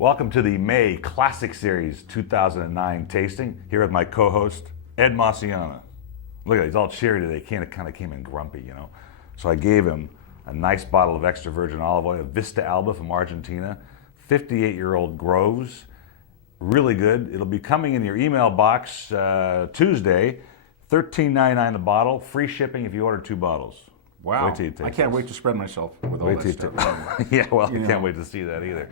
Welcome to the May Classic Series 2009 tasting, here with my co-host, Ed Masciana. Look at it, he's all cheery today. Kind of came in grumpy, you know. So I gave him a nice bottle of extra virgin olive oil, Vista Alba from Argentina, 58-year-old Groves. Really good. It'll be coming in your email box Tuesday, $13.99 a bottle, free shipping if you order 2 bottles. Wow. Wait till you taste I can't this. wait to spread myself with all that stuff. Yeah, well, I can't wait to see that either.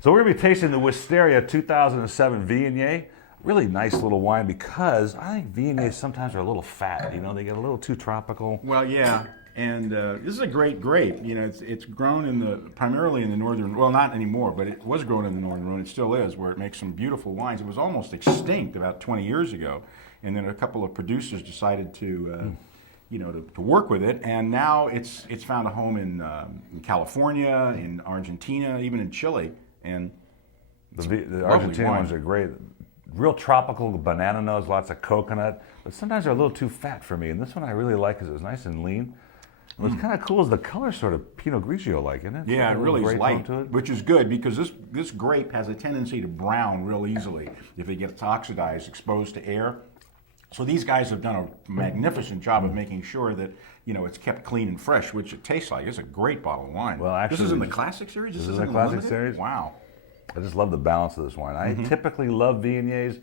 So we're going to be tasting the Wisteria 2007 Voignier. Really nice little wine because I think Voigners sometimes are a little fat. You know, they get a little too tropical. Well, yeah, and this is a great grape. You know, it's grown primarily in the northern. Well, not anymore, but it was grown in the northern Rhone. It still is, where it makes some beautiful wines. It was almost extinct about 20 years ago, and then a couple of producers decided to. To work with it, and now it's found a home in California, in Argentina, even in Chile, and the Argentine ones are great. Real tropical banana nose, lots of coconut, but sometimes they're a little too fat for me. And this one I really like because it was nice and lean. What's kind of cool is the color sort of Pinot Grigio-like, isn't it? Yeah, it really is light, to it. which is good because this grape has a tendency to brown real easily if it gets oxidized, exposed to air. So these guys have done a magnificent job of making sure that it's kept clean and fresh, which it tastes like. It's a great bottle of wine. Well, actually, this is in the classic series. This is in the classic series. Wow. I just love the balance of this wine. I typically love Viogniers,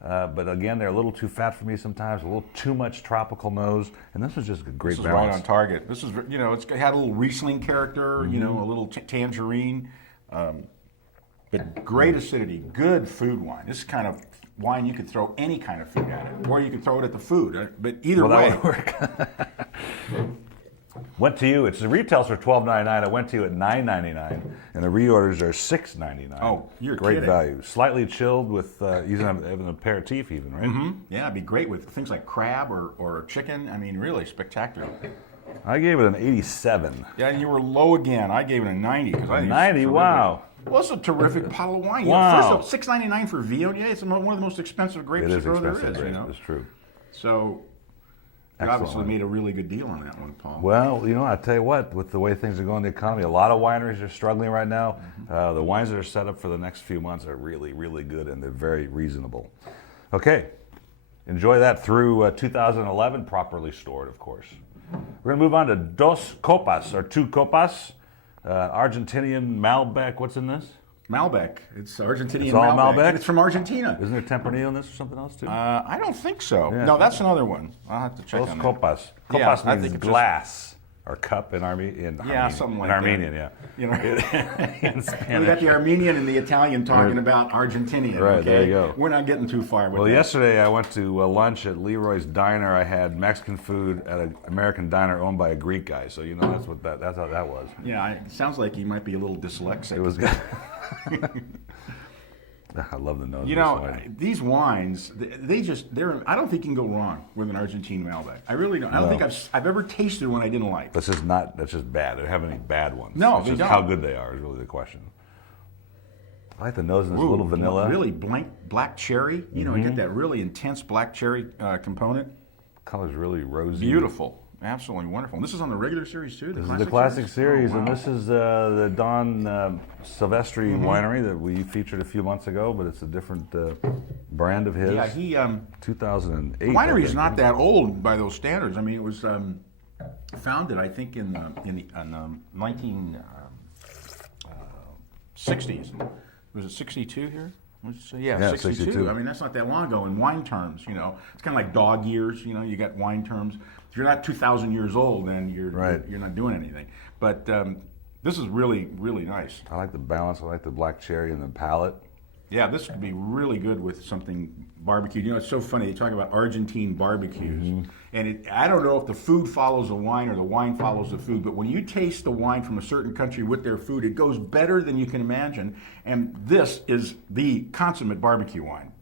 but again, they're a little too fat for me sometimes. A little too much tropical nose, and this was just a great balance. This is balance. right on target. This is it's had a little Riesling character. A little tangerine, but great acidity. Good food wine. This kind of wine you could throw any kind of food at it, or you could throw it at the food. But either way, that would work. Went to you. It's the retails for $12.99. I went to you at $9.99, and the reorders are $6.99. Oh, you're great kidding. value. Slightly chilled with using an aperitif even, right? Mm-hmm. Yeah, it'd be great with things like crab or chicken. I mean, really spectacular. I gave it an 87. Yeah, and you were low again. I gave it a 90 because I think 90. Wow. Well, it's a terrific bottle of wine. Wow. First of all, $6.99 for Viognier. It's one of the most expensive grapes It is there expensive. is. It's true. So, you obviously made a really good deal on that one, Paul. Well, I tell you what, with the way things are going in the economy, a lot of wineries are struggling right now. The wines that are set up for the next few months are really, really good, and they're very reasonable. Okay, enjoy that through 2011, properly stored, of course. We're going to move on to Dos Copas, or 2 Copas, Argentinian Malbec. What's in this? Malbec. It's Argentinian It's all Malbec? And it's from Argentina. Isn't there Tempranillo in this or something else, too? I don't think so. Yeah. No, that's another one. I'll have to check Dos on that. Copas. Yeah, Copas I means think it's glass, or cup in Armenian. Yeah, something like that. Armenian, yeah. In Spanish. We got the Armenian and the Italian talking about Argentinian. Right, okay? there you go. We're not getting too far with Well, that. yesterday I went to lunch at Leroy's Diner. I had Mexican food at an American diner owned by a Greek guy. So that's how that was. Yeah, it sounds like he might be a little dyslexic. It was good. I love the nose. These wines, I don't think you can go wrong with an Argentine Malbec. I really don't. I don't think I've ever tasted one I didn't like. That's just bad. They don't have any bad ones. No, it's they just don't. How good they are is really the question. I like the nose and this little vanilla. Really black cherry. I get that really intense black cherry component. Color's really rosy. Beautiful. Absolutely wonderful. And this is on the regular series too? This is the classic series, Oh, wow. and this is the Don Silvestri winery that we featured a few months ago, but it's a different brand of his. Yeah, he 2008. the winery is not that old by those standards. I mean, it was founded, I think, in the 1960s. Was it 62 here? Yeah, 62. I mean, that's not that long ago in wine terms. It's kind of like dog years. You got wine terms. If you're not 2,000 years old, then you're not doing anything. But this is really, really nice. I like the balance. I like the black cherry and the palate. Yeah, this could be really good with something barbecued. It's so funny. You talk about Argentine barbecues, and I don't know if the food follows the wine or the wine follows the food, but when you taste the wine from a certain country with their food, it goes better than you can imagine. And this is the consummate barbecue wine.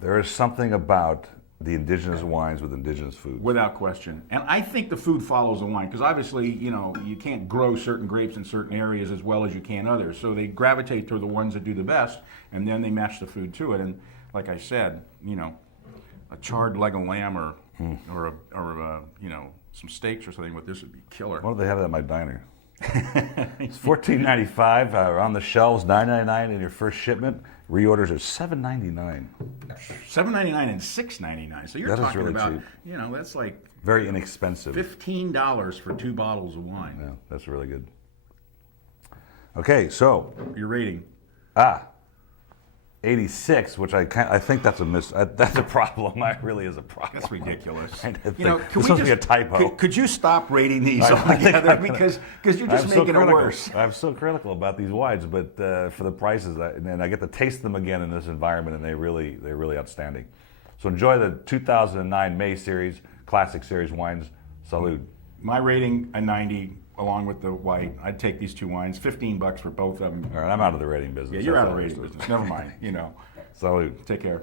There is something about the indigenous wines with indigenous foods. Without question. And I think the food follows the wine, because obviously, you can't grow certain grapes in certain areas as well as you can others. So they gravitate to the ones that do the best, and then they match the food to it. And like I said, a charred leg of lamb or some steaks or something with this would be killer. Why don't they have that at my diner? It's $14.95 on the shelves, $9.99 in your first shipment. Reorders are $7.99. $7.99 and $6.99. So you're That is talking really about, cheap. that's like Very inexpensive. $15 for 2 bottles of wine. Yeah, that's really good. Okay, so Your rating. 86, which I think that's that's a problem. That really is a problem. That's ridiculous. Can It's we supposed to be a typo. Could you stop rating these I think altogether? I'm gonna- Because you're just making it worse. I'm so critical about these wines, but for the prices, and I get to taste them again in this environment, and they're really outstanding. So enjoy the 2009 May series, Classic Series wines. Salud. My rating, a 90, along with the white. I'd take these 2 wines, $15 for both of them. All right, I'm out of the rating business. Yeah, you're That's out of all rating there is to it. business. Never mind. Salud. Take care.